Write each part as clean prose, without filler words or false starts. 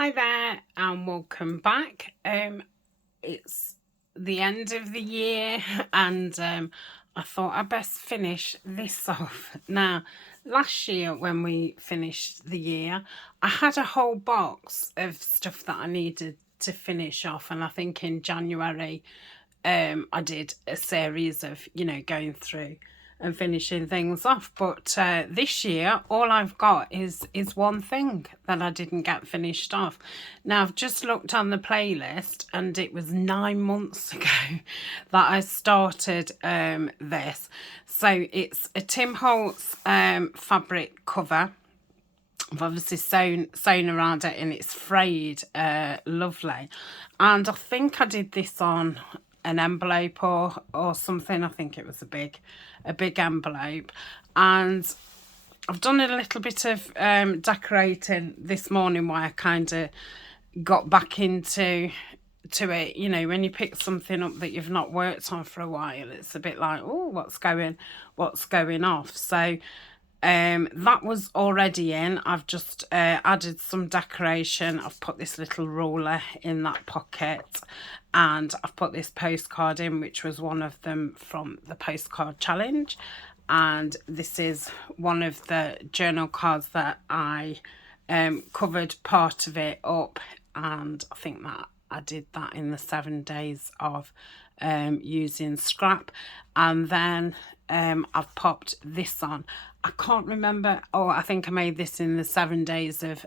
Hi there and welcome back. It's the end of the year and I thought I'd best finish this off. Now, last year when we finished the year, I had a whole box of stuff that I needed to finish off, and I think in January I did a series of, going through and finishing things off. But this year, all I've got is one thing that I didn't get finished off. Now, I've just looked on the playlist, and it was 9 months ago that I started this. So it's a Tim Holtz fabric cover. I've obviously sewn around it, and it's frayed lovely. And I think I did this on an envelope or something. I think it was a big envelope, and I've done a little bit of decorating this morning while I kind of got back into it. You know, when you pick something up that you've not worked on for a while, it's a bit like, oh, what's going off. So that was already in. I've just added some decoration. I've put this little ruler in that pocket, and I've put this postcard in, which was one of them from the postcard challenge. And this is one of the journal cards that I covered part of it up, and I think that I did that in the 7 days of using scrap. And then I've popped this on. I can't remember. Oh, I think I made this in the 7 days of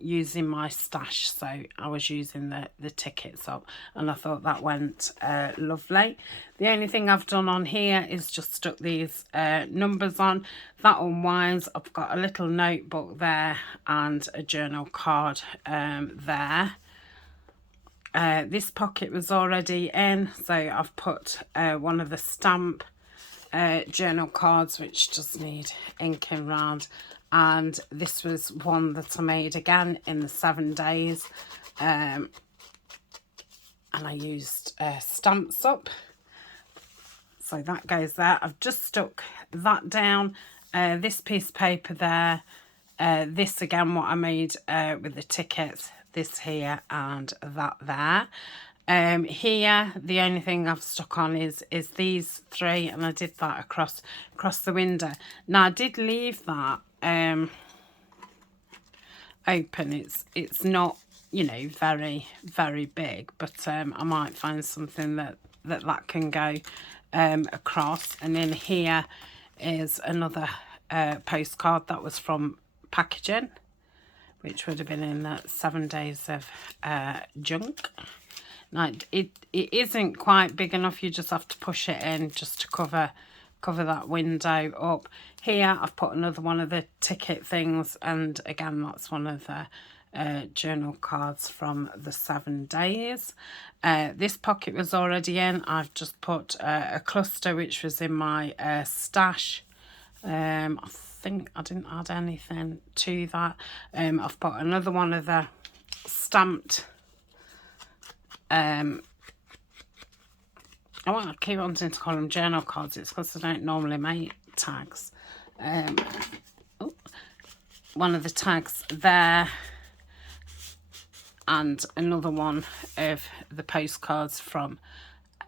using my stash. So I was using the tickets up, and I thought that went lovely. The only thing I've done on here is just stuck these numbers on. That unwinds. I've got a little notebook there and a journal card there. This pocket was already in, so I've put one of the stamp journal cards, which just need inking round, and this was one that I made again in the 7 days, and I used stamps up, so that goes there. I've just stuck that down, this piece of paper there, this again what I made with the tickets, this here and that there. Here the only thing I've stuck on is these three, and I did that across the window. Now I did leave that open. It's not, you know, very big, but I might find something that can go across. And then here is another postcard that was from packaging, which would have been in the 7 days of junk. Now, it isn't quite big enough. You just have to push it in just to cover that window up. Here I've put another one of the ticket things, and again that's one of the journal cards from the 7 days. This pocket was already in. I've just put a cluster which was in my stash. I think I didn't add anything to that. I've put another one of the stamped I keep wanting to call them journal cards. It's because I don't normally make tags. One of the tags there, and another one of the postcards from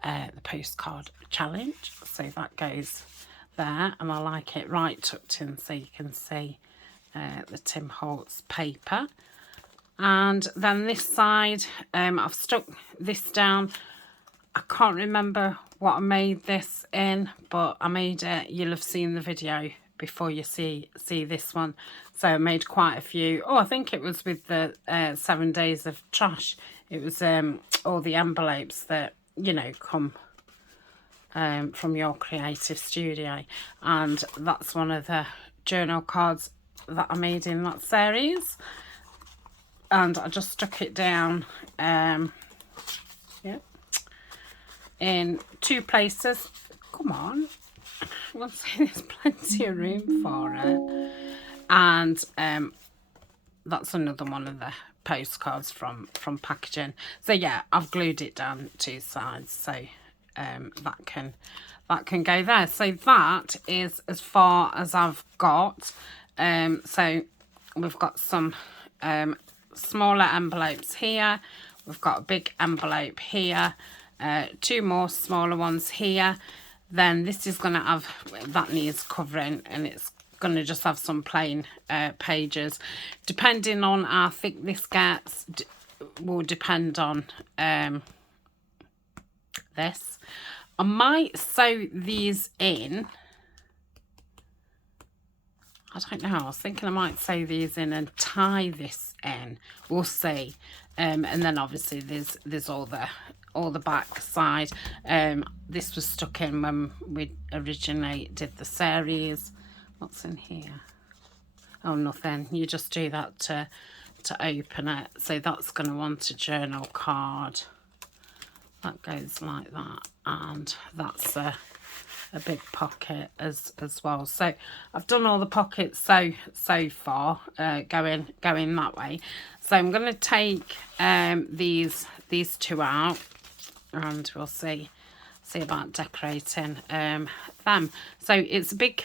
the postcard challenge. So that goes there, and I like it right tucked in so you can see the Tim Holtz paper. And then this side, I've stuck this down. I can't remember what I made this in, but I made it. You'll have seen the video before you see this one. So I made quite a few. Oh, I think it was with the 7 days of trash. It was all the envelopes that, you know, come from your creative studio. And that's one of the journal cards that I made in that series. And I just stuck it down in 2 places. Come on, we'll see, there's plenty of room for it. And that's another one of the postcards from packaging. So yeah, I've glued it down 2 sides, so that can go there. So that is as far as I've got. So we've got some smaller envelopes here. We've got a big envelope here. 2 more smaller ones here. Then this is going to have, that needs covering, and it's going to just have some plain pages. Depending on how thick this gets, will depend on this. I might sew these in. I don't know, I was thinking I might sew these in and tie this in. We'll see. And then obviously there's all the back side. This was stuck in when we originally did the series. What's in here? Oh, nothing. You just do that to open it. So that's going to want a journal card. That goes like that, and that's a big pocket as well. So I've done all the pockets so far, going that way. So I'm going to take these 2 out, and we'll see about decorating them. So it's a big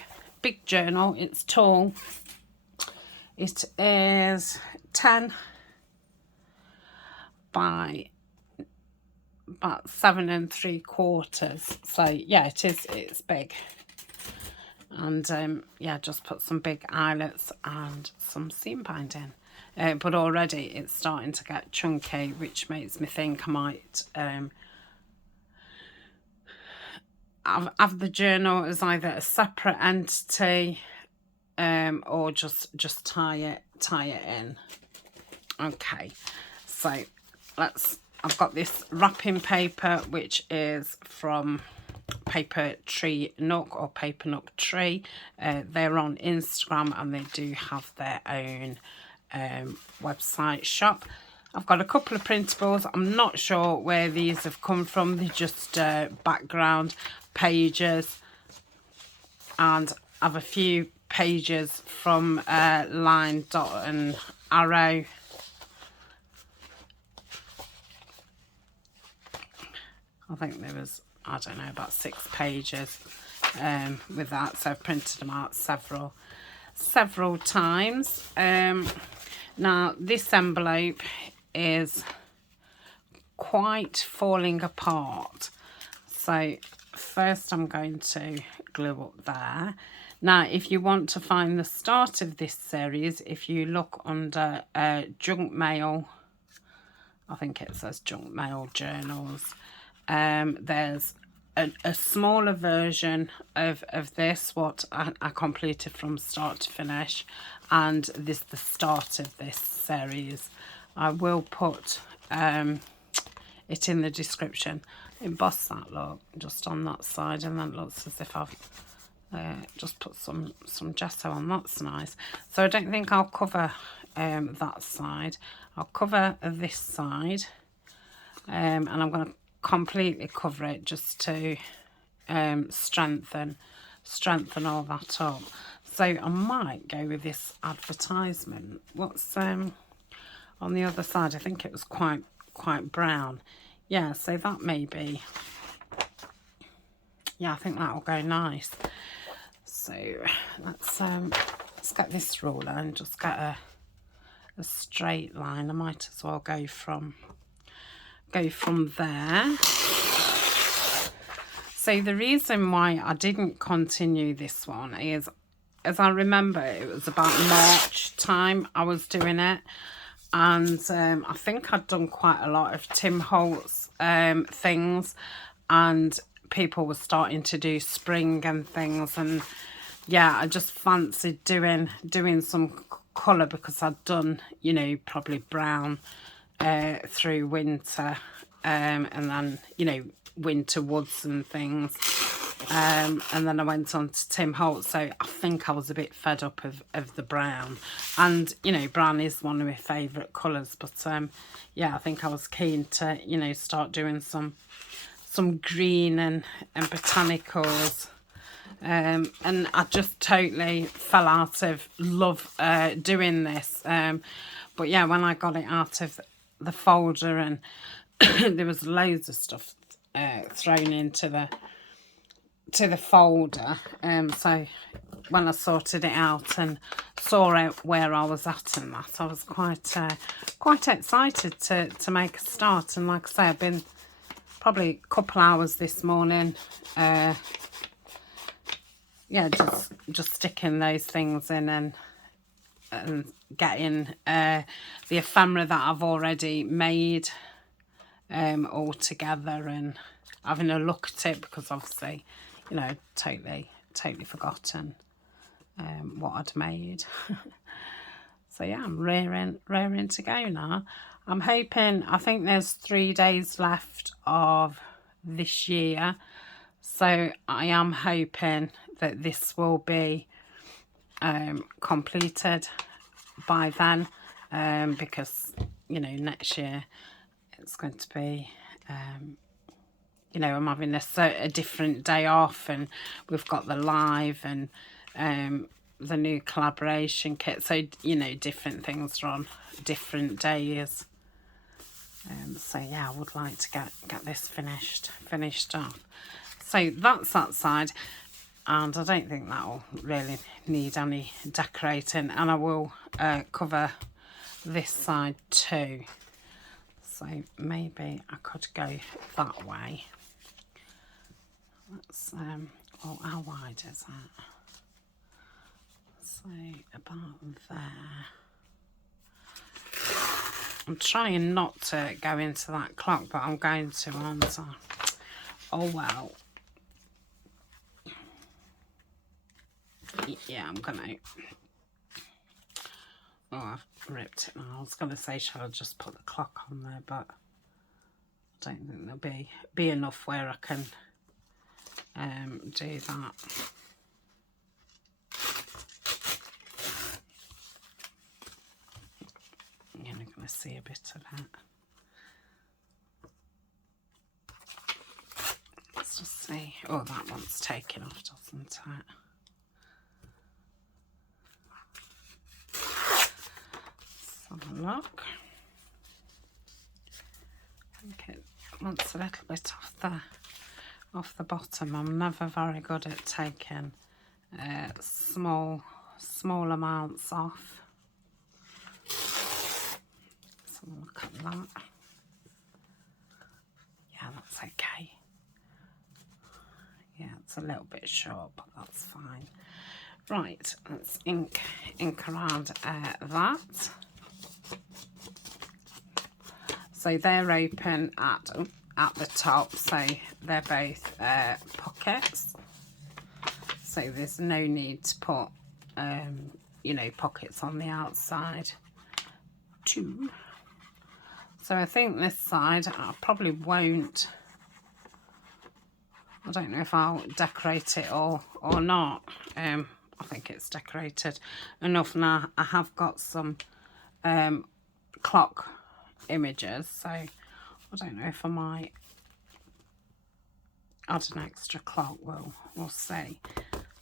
journal. It's tall. It is 10 by about 7 3/4. So yeah, it's big. And yeah, just put some big eyelets and some seam binding. But already it's starting to get chunky, which makes me think I might have the journal as either a separate entity or just tie it in. Okay, so I've got this wrapping paper, which is from Paper Tree Nook or Paper Nook Tree. They're on Instagram, and they do have their own website shop. I've got a couple of printables. I'm not sure where these have come from. They're just background pages, and I have a few pages from Line, Dot and Arrow. I think there was, I don't know, about 6 pages with that. So I've printed them out several times. Now this envelope is quite falling apart. So first I'm going to glue up there. Now if you want to find the start of this series, if you look under junk mail, I think it says junk mail journals, there's a smaller version of this, what I completed from start to finish, and this the start of this series. I will put it in the description. Emboss that, look, just on that side, and then it looks as if I've just put some gesso on. That's nice. So I don't think I'll cover that side. I'll cover this side, and I'm going to completely cover it just to strengthen all that up. So I might go with this advertisement. What's on the other side? I think it was quite brown. Yeah, so that may be, yeah, I think that'll go nice. So let's get this ruler and just get a straight line. I might as well go from there. So the reason why I didn't continue this one is, as I remember, it was about March time I was doing it, and I think I'd done quite a lot of Tim Holtz things, and people were starting to do spring and things, and yeah, I just fancied doing some colour, because I'd done, you know, probably brown through winter, and then, you know, winter woods and things, and then I went on to Tim Holtz. So I think I was a bit fed up of the brown, and you know, brown is one of my favourite colours, but yeah, I think I was keen to, you know, start doing some green and botanicals, and I just totally fell out of love doing this, but yeah, when I got it out of the folder, and there was loads of stuff thrown into to the folder. So when I sorted it out and saw out where I was at and that, I was quite excited to make a start. And like I say, I've been probably a couple hours this morning, yeah, just sticking those things in and getting the ephemera that I've already made all together, and having a look at it, because obviously, you know, totally forgotten what I'd made. So yeah, I'm raring to go now. I'm hoping, I think there's 3 days left of this year, so I am hoping that this will be completed by then, because, you know, next year it's going to be, you know, I'm having a different day off, and we've got the live and the new collaboration kit, so, you know, different things are on different days. So yeah, I would like to get this finished off. So that's that side, and I don't think that'll really need any decorating, and I will cover this side too. So maybe I could go that way. Let's oh, how wide is that? So about there. I'm trying not to go into that clock, but I'm going to, aren't I? Oh well. Yeah, I'm gonna. Oh, I've ripped it now. I was gonna say, shall I just put the clock on there, but I don't think there'll be enough where I can do that. You're going to see a bit of that. Let's just see. Oh, that one's taken off, doesn't it? Let's have a look. I think it wants a little bit off the bottom. I'm never very good at taking small amounts off. So look at that. Yeah, that's okay. Yeah, it's a little bit short, but that's fine. Right, let's ink around that. So they're open at the top, so they're both pockets. So there's no need to put, you know, pockets on the outside too. So I think this side I probably won't. I don't know if I'll decorate it or not. I think it's decorated enough now. I have got some clock images, so I don't know if I might add an extra clock. We'll see.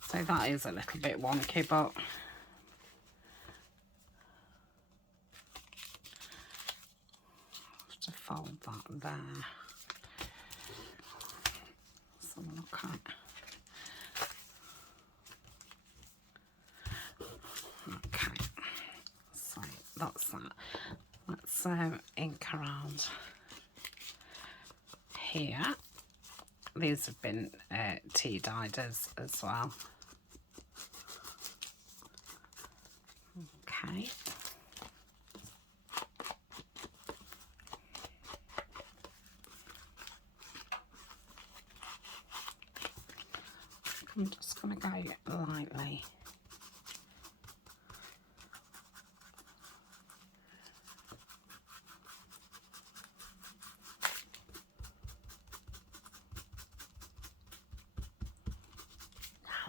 So that is a little bit wonky, but to fold that there. So look at. Okay, so that's that. Let's ink around here. These have been tea dyed as well. Okay. I'm just going to go lightly.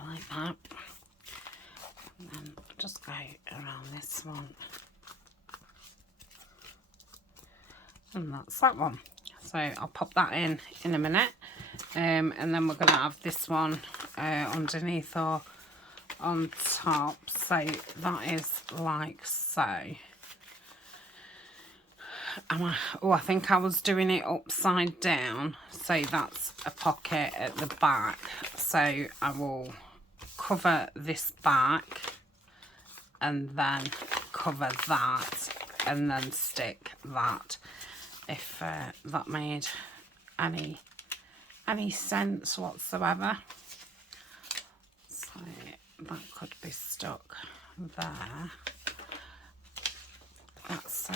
Like that. And then just go around this one. And that's that one. So I'll pop that in a minute. And then we're going to have this one underneath or on top. So that is like so. I think I was doing it upside down, so that's a pocket at the back. So I will cover this back and then cover that and then stick that, if that made any sense whatsoever. So that could be stuck there. Let's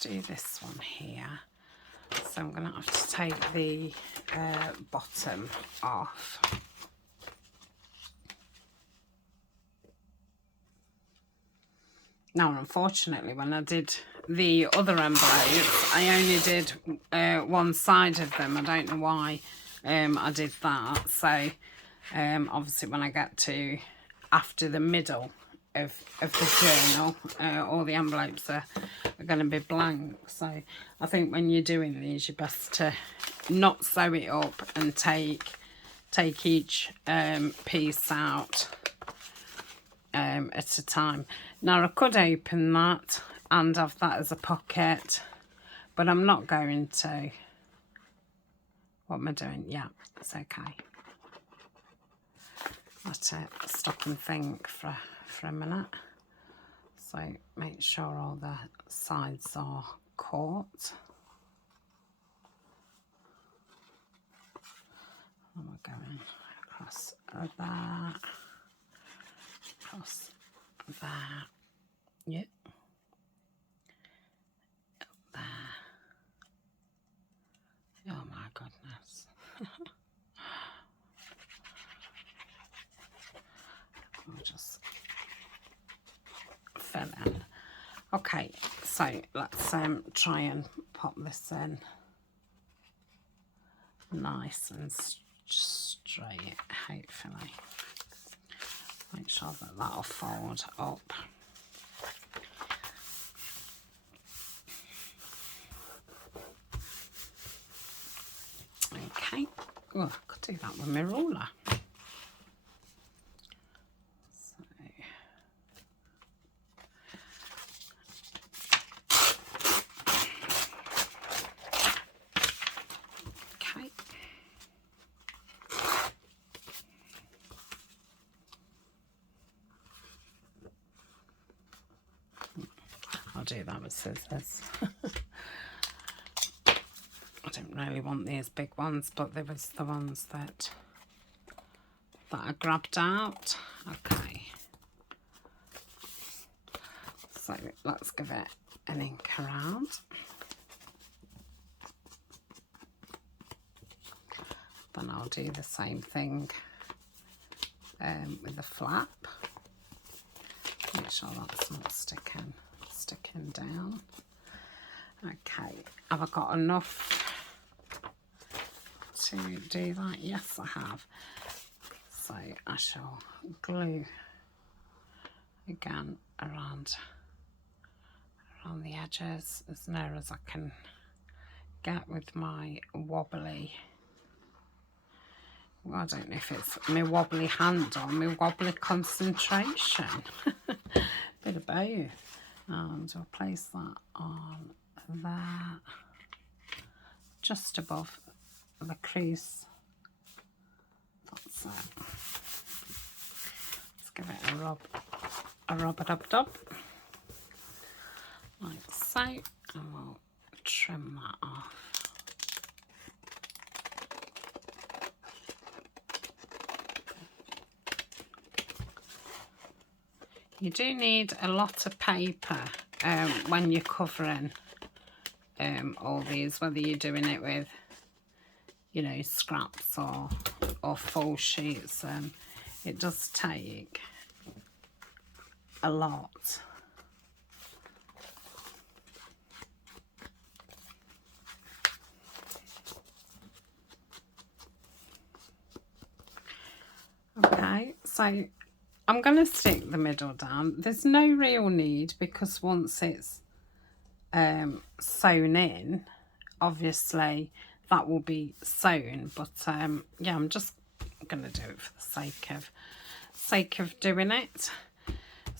do this one here. So I'm going to have to take the bottom off. Now, unfortunately, when I did the other envelopes, I only did one side of them. I don't know why I did that. So, obviously, when I get to after the middle of the journal, all the envelopes are going to be blank. So, I think when you're doing these, you're best to not sew it up and take each piece out at a time. Now I could open that and have that as a pocket, but I'm not going to. What am I doing? Yeah, it's okay. Let it stop and think for a minute. So make sure all the sides are caught. And we're going across that. Across there, yep, up there. Oh my goodness. I'll just fill in. Okay, so let's try and pop this in nice and straight, hopefully. Make sure that that'll fold up. Okay. Oh, I could do that with my ruler. So. Okay. I'll do that with scissors. I don't really want these big ones, but there was the ones that I grabbed out. Okay. So let's give it an ink around. Then I'll do the same thing with the flap. Make sure that's not sticking down. Okay, have I got enough to do that? Yes, I have. So I shall glue again around the edges as near as I can get with my wobbly. Well, I don't know if it's my wobbly hand or my wobbly concentration. Bit of both. And I'll place that on there, just above the crease. That's it. Let's give it a rub-a-dub-dub, like so, and we'll trim that off. You do need a lot of paper when you're covering all these, whether you're doing it with, you know, scraps or full sheets. It does take a lot. Okay, so I'm going to stick the middle down. There's no real need, because once it's sewn in, obviously that will be sewn, but yeah, I'm just going to do it for the sake of doing it.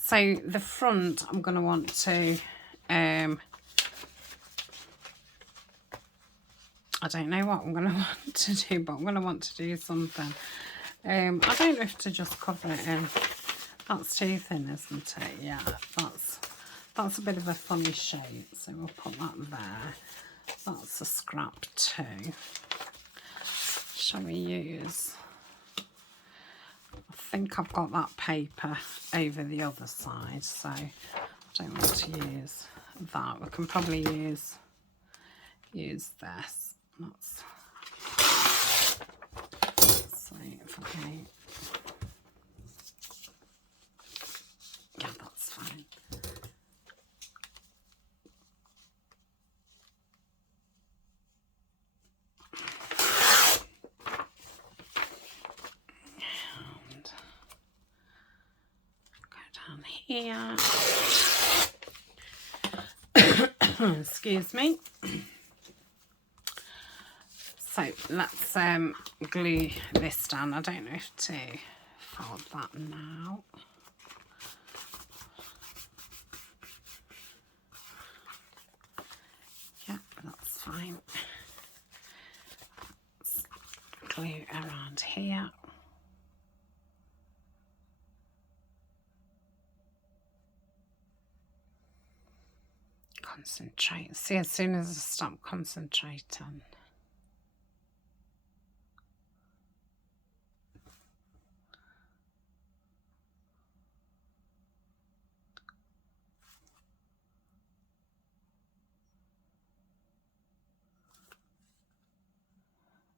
So the front, I'm going to want to, I don't know what I'm going to want to do, but I'm going to want to do something. I don't know if to just cover it in. That's too thin, isn't it? Yeah, that's a bit of a funny shape, so we'll put that there. That's a scrap too. Shall we use, I think I've got that paper over the other side, so I don't want to use that. We can probably use this. That's, so if I can, yeah, that's fine. Here. Excuse me. So let's glue this down. I don't know if to fold that now. Yeah, that's fine. Let's glue around here. Concentrate. See, as soon as I stop concentrating,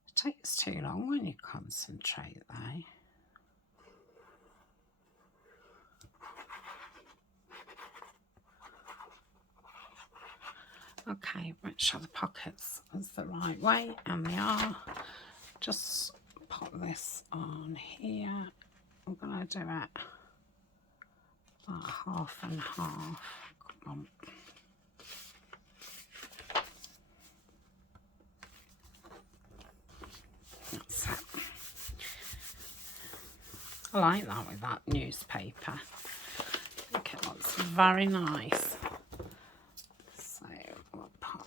it takes too long when you concentrate though. Okay, make sure the pockets is the right way, and they are. Just pop this on here. I'm going to do it about half and half. Come on. That's it. I like that with that newspaper. I think it looks very nice. So we'll pop.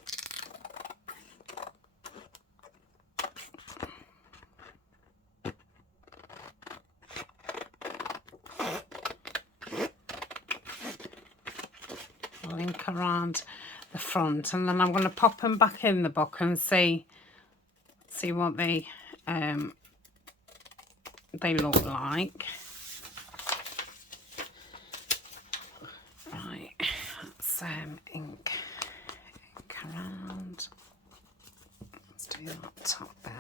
Link around the front, and then I'm going to pop them back in the book and see what they look like. Right, let's ink around. Let's do that top bit.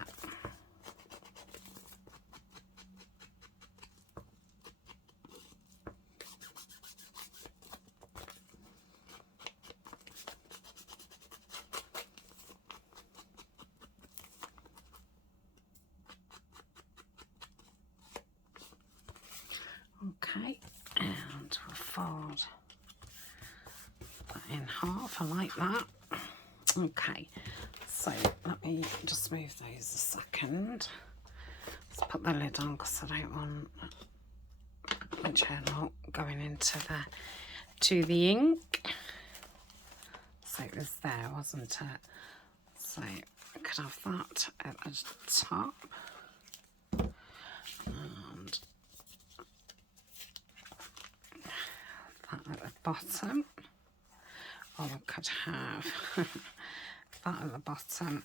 Okay, and we'll fold that in half. I like that. Okay, so let me just move those a second. Let's put the lid on because I don't want the journal going into the ink. So it was there, wasn't it? So I could have that at the top. And that at the bottom, or we could have that at the bottom.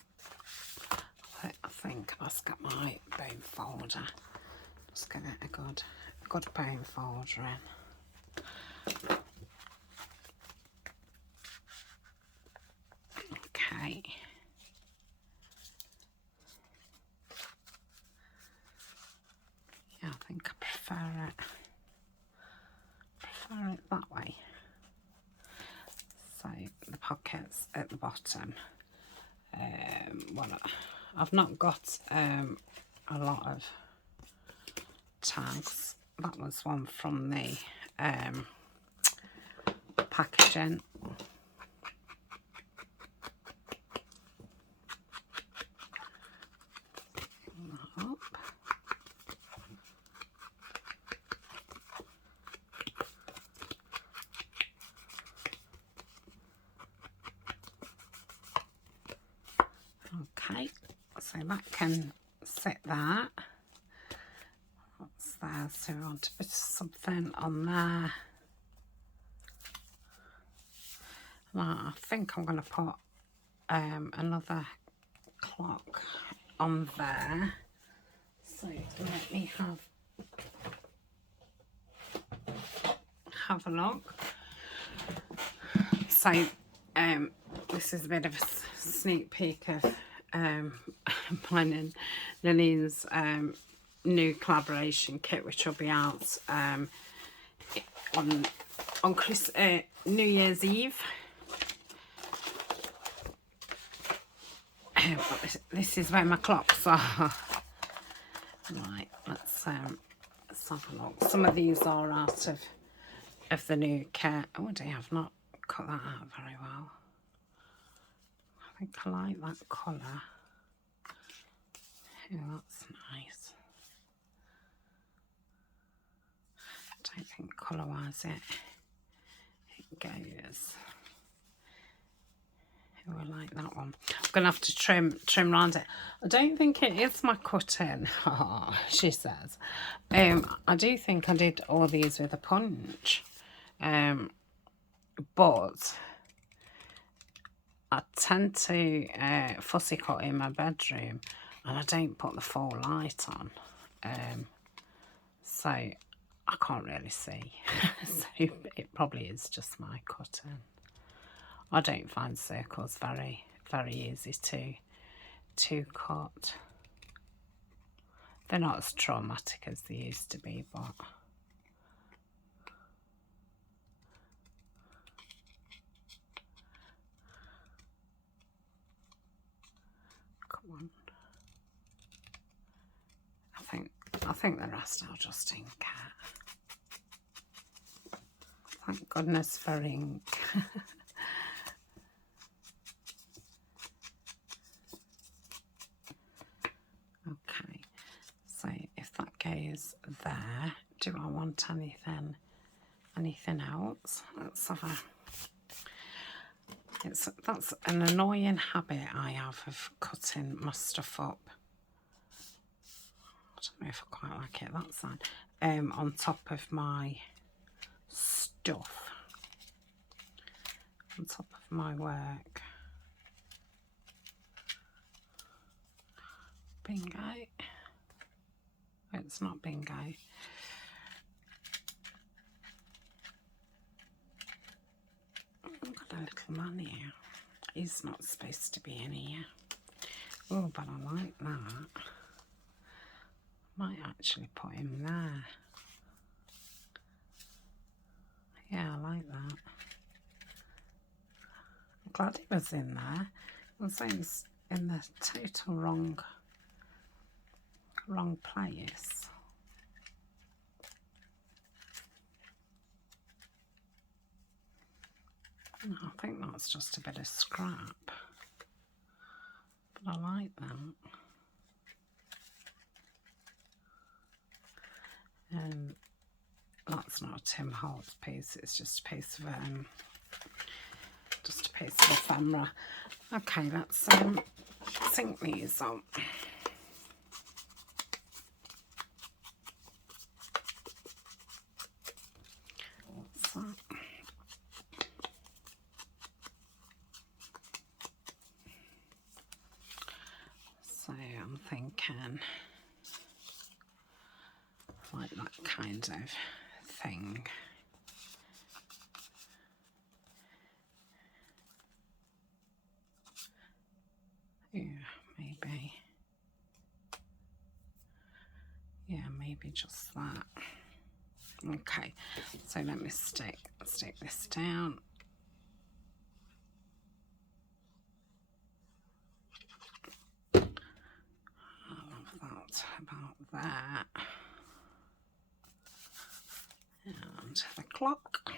I think let's get my bone folder. Just get a good bone folder in. Okay. Yeah, I think I prefer it that way. So the pockets at the bottom. Well, I've not got a lot of tags. That was one from the packaging. So that can sit there. That's there, so we want to put something on there. Now, I think I'm going to put another clock on there. So let me have a look. So this is a bit of a sneak peek of mine and Lillian's new collaboration kit, which will be out on New Year's Eve. This is where my clocks are. Right, let's have a look. Some of these are out of the new kit. Oh dear, I've not cut that out very well. I think I like that colour. Oh, that's nice. I don't think colour-wise it goes. Oh, I like that one. I'm going to have to trim around it. I don't think it is my cutting, she says. I do think I did all these with a punch. But I tend to fussy cut in my bedroom and I don't put the full light on. So I can't really see. So it probably is just my cutting. I don't find circles very easy to cut. They're not as traumatic as they used to be, but come on. I think the rest I'll just ink out. Thank goodness for ink. Okay, so if that goes there, do I want anything else? Let's have a... That's an annoying habit I have of cutting my stuff up. I don't know if I quite like it that side. On top of my stuff, on top of my work. Bingo. It's not bingo. I've got a little man here. He's not supposed to be in here. Oh, but I like that. Might actually put him there. Yeah, I like that. I'm glad he was in there. I'm saying it's in the total wrong place. No, I think that's just a bit of scrap. But I like that. That's not a Tim Holtz piece, it's just a piece of ephemera. Okay, let's sink these on. So I'm thinking like that kind of thing. Yeah, maybe. Yeah, maybe just that. Okay, so let me stick this down. I love that about that. And the clock.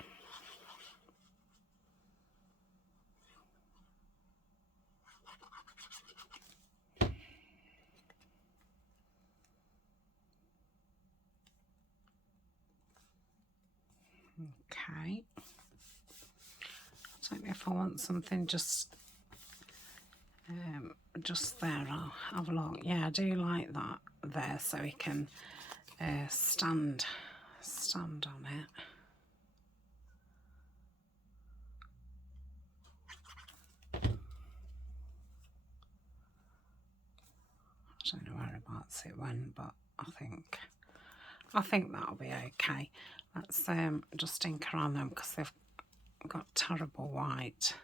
Okay. I don't know if I want something just just there. I'll have a look. Yeah, I do like that there, so we can stand on it. I don't know whereabouts it went, but I think that'll be okay. Let's just ink around them because they've got terrible white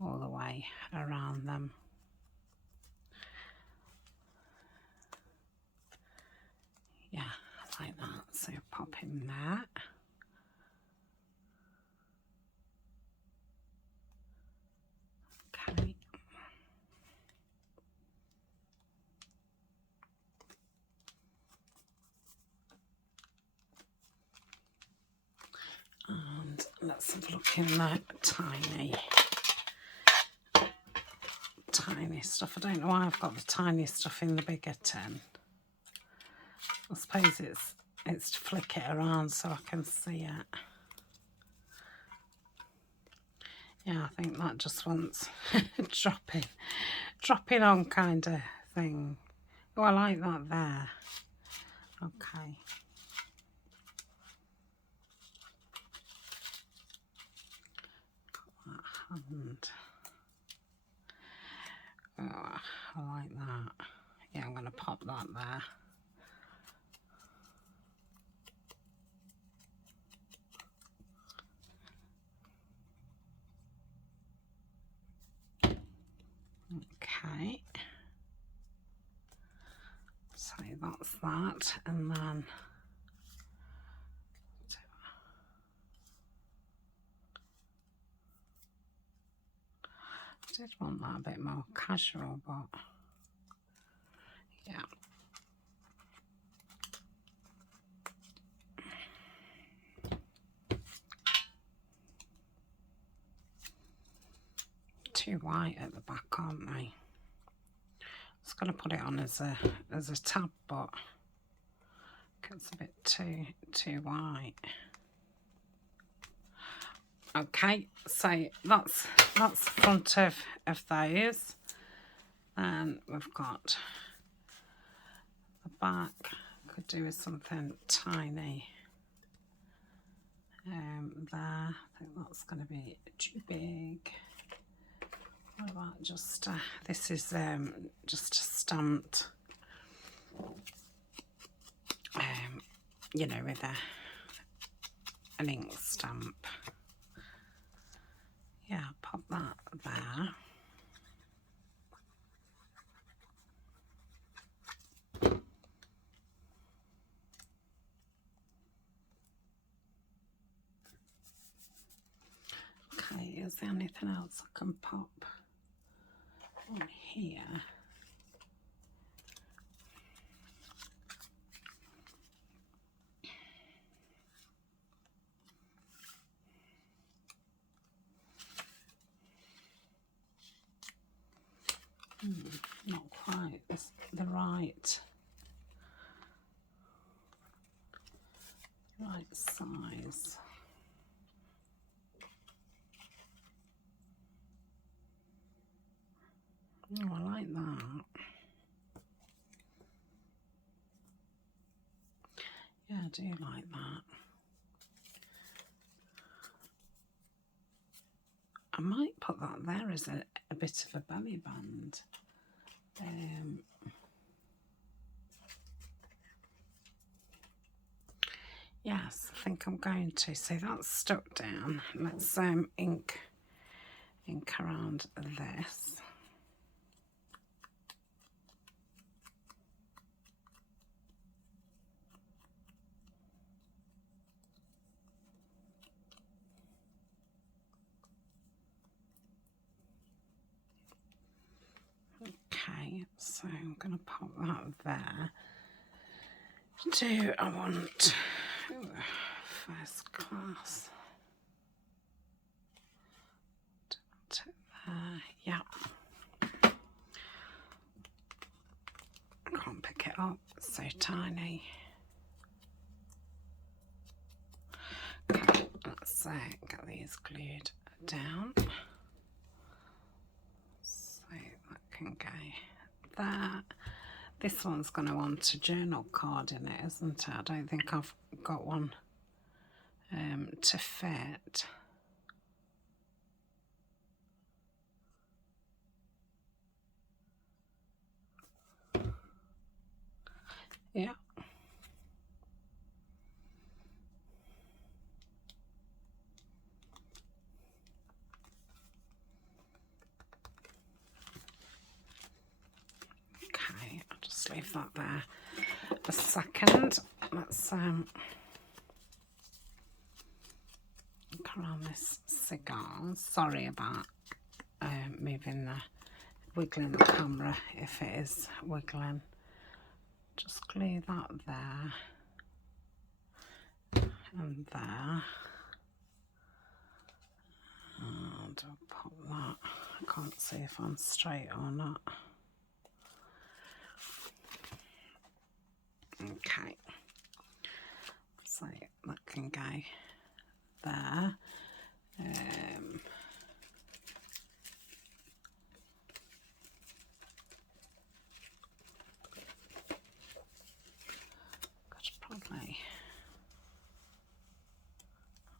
all the way around them. Yeah, like that. So pop in there. Okay. And let's have a look in that tiny stuff. I don't know why I've got the tiny stuff in the bigger tin. I suppose it's to flick it around so I can see it. Yeah, I think that just wants dropping on kind of thing. Oh, I like that there. Okay. Got that hand. Oh, I like that. Yeah, I'm going to pop that there. Okay, so that's that, and then I did want that a bit more casual, but yeah. Too white at the back, aren't they? I was going to put it on as a tab, but it's a bit too white. Okay, so that's the front of those. And we've got the back. Could do with something tiny there. I think that's going to be too big. What about just this is just a stamped, you know, with an ink stamp. Yeah, pop that there. Okay, is there anything else I can pop on here? Not quite. It's the right size. Oh, I like that. Yeah, I do like that. I might put that there as a bit of a belly band. Yes, I think I'm going to. So that's stuck down. Let's ink around this. Okay, so I'm going to pop that there. I want first class. Yeah. I can't pick it up, it's so tiny. Okay, let's get these glued down. So that can go there. This one's going to want a journal card in it, isn't it? I don't think I've got one to fit. Yeah. Okay, I'll just leave that there a second. Let's look around this cigar. Sorry about wiggling the camera if it is wiggling. Just glue that there and there. And I'll pop that. I can't see if I'm straight or not. Okay, so that can go there. Probably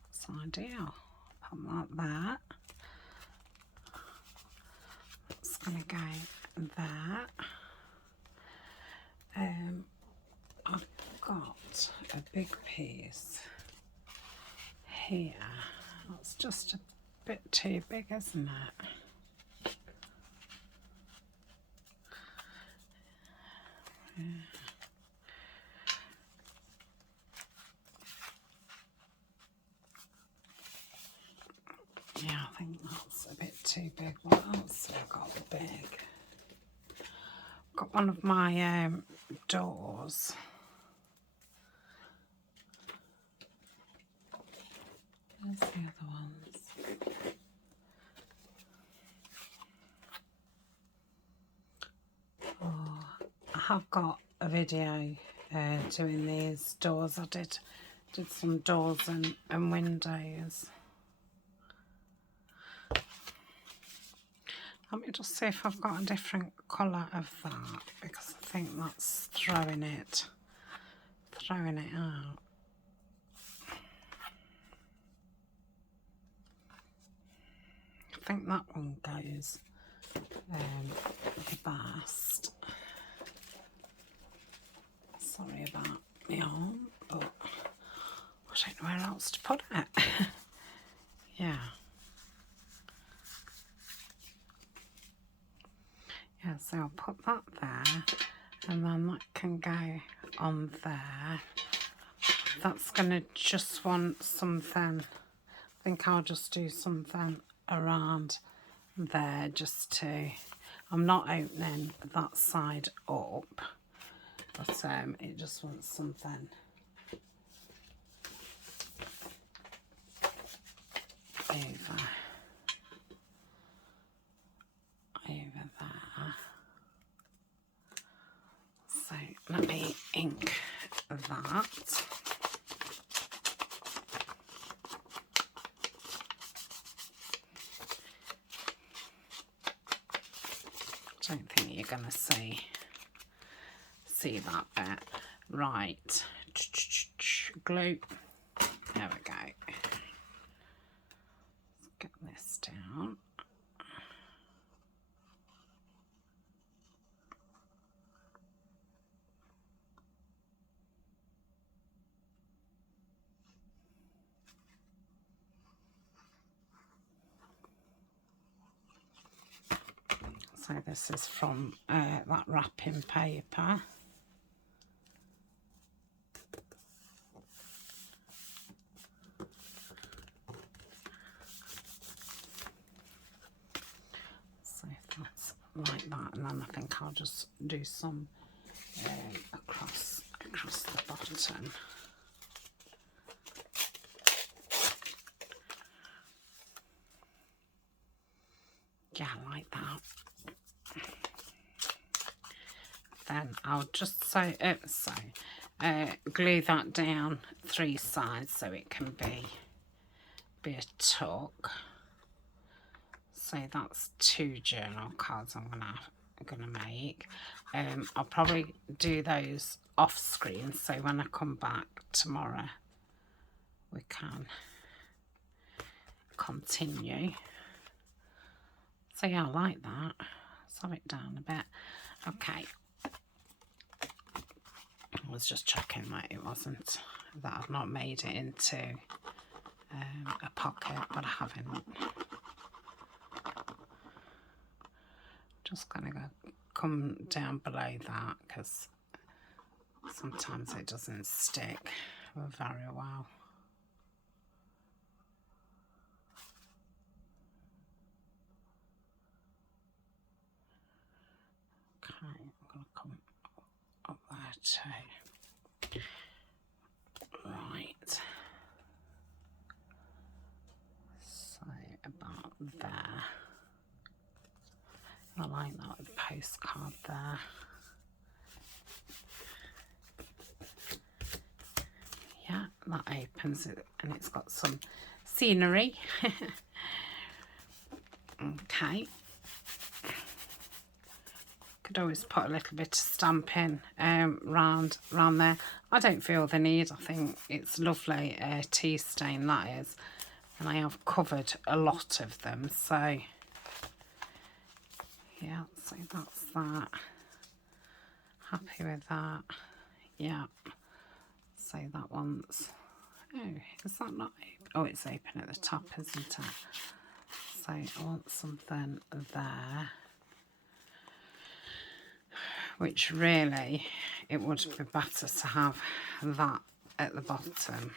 that's ideal. Put that there. That's going to go there. I've got a big piece here. That's just a bit too big, isn't it? Yeah. Yeah, I think that's a bit too big. What else have I got big? Got one of my doors. Where's the other ones? Oh, I have got a video doing these doors. I did some doors and windows. Let me just see if I've got a different colour of that, because I think that's throwing it out. I think that one goes the best. Sorry about my arm, but I don't know where else to put it. Yeah. Yeah, so I'll put that there, and then that can go on there. That's going to just want something, I think I'll just do something around there just to, I'm not opening that side up, but it just wants something over there. So let me ink that. I don't think you're going to see that bit. Right. Glue. There we go. Let's get this down. So this is from that wrapping paper. So that's like that, and then I think I'll just do some across the bottom. Yeah, like that. Then I'll just glue that down 3 sides so it can be a tuck. So that's 2 journal cards I'm gonna going to make. I'll probably do those off screen, so when I come back tomorrow we can continue. So yeah, I like that. Slow it down a bit. Okay. I was just checking that it wasn't, that I've not made it into a pocket, but I haven't. Just gonna go come down below that because sometimes it doesn't stick very well. Okay, I'm gonna come up there too. Right. So about there. I like that with the postcard there. Yeah, that opens it and it's got some scenery. Okay. Could always put a little bit of stamping round there. I don't feel the need. I think it's lovely tea stain, that is. And I have covered a lot of them, so yeah, so that's that. Happy with that. Yeah. So that one's, oh, is that not open? Oh, it's open at the top, isn't it? So I want something there, which really, it would be better to have that at the bottom.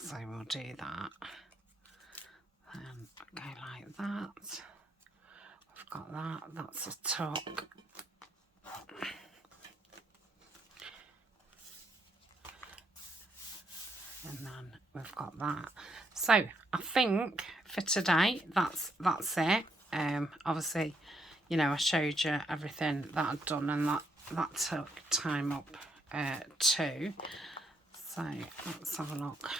So we'll do that. Then go like that. We've got that, that's a tuck. And then we've got that. So I think for today that's it. Obviously, you know, I showed you everything that I'd done, and that took time up too. So let's have a look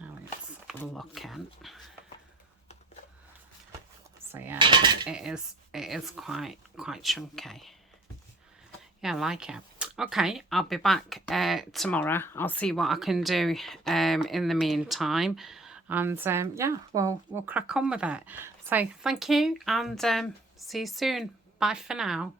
how it's looking. So yeah, it is quite chunky. Yeah, I like it. Okay, I'll be back tomorrow. I'll see what I can do in the meantime, and yeah, we'll crack on with it. So thank you, and see you soon. Bye for now.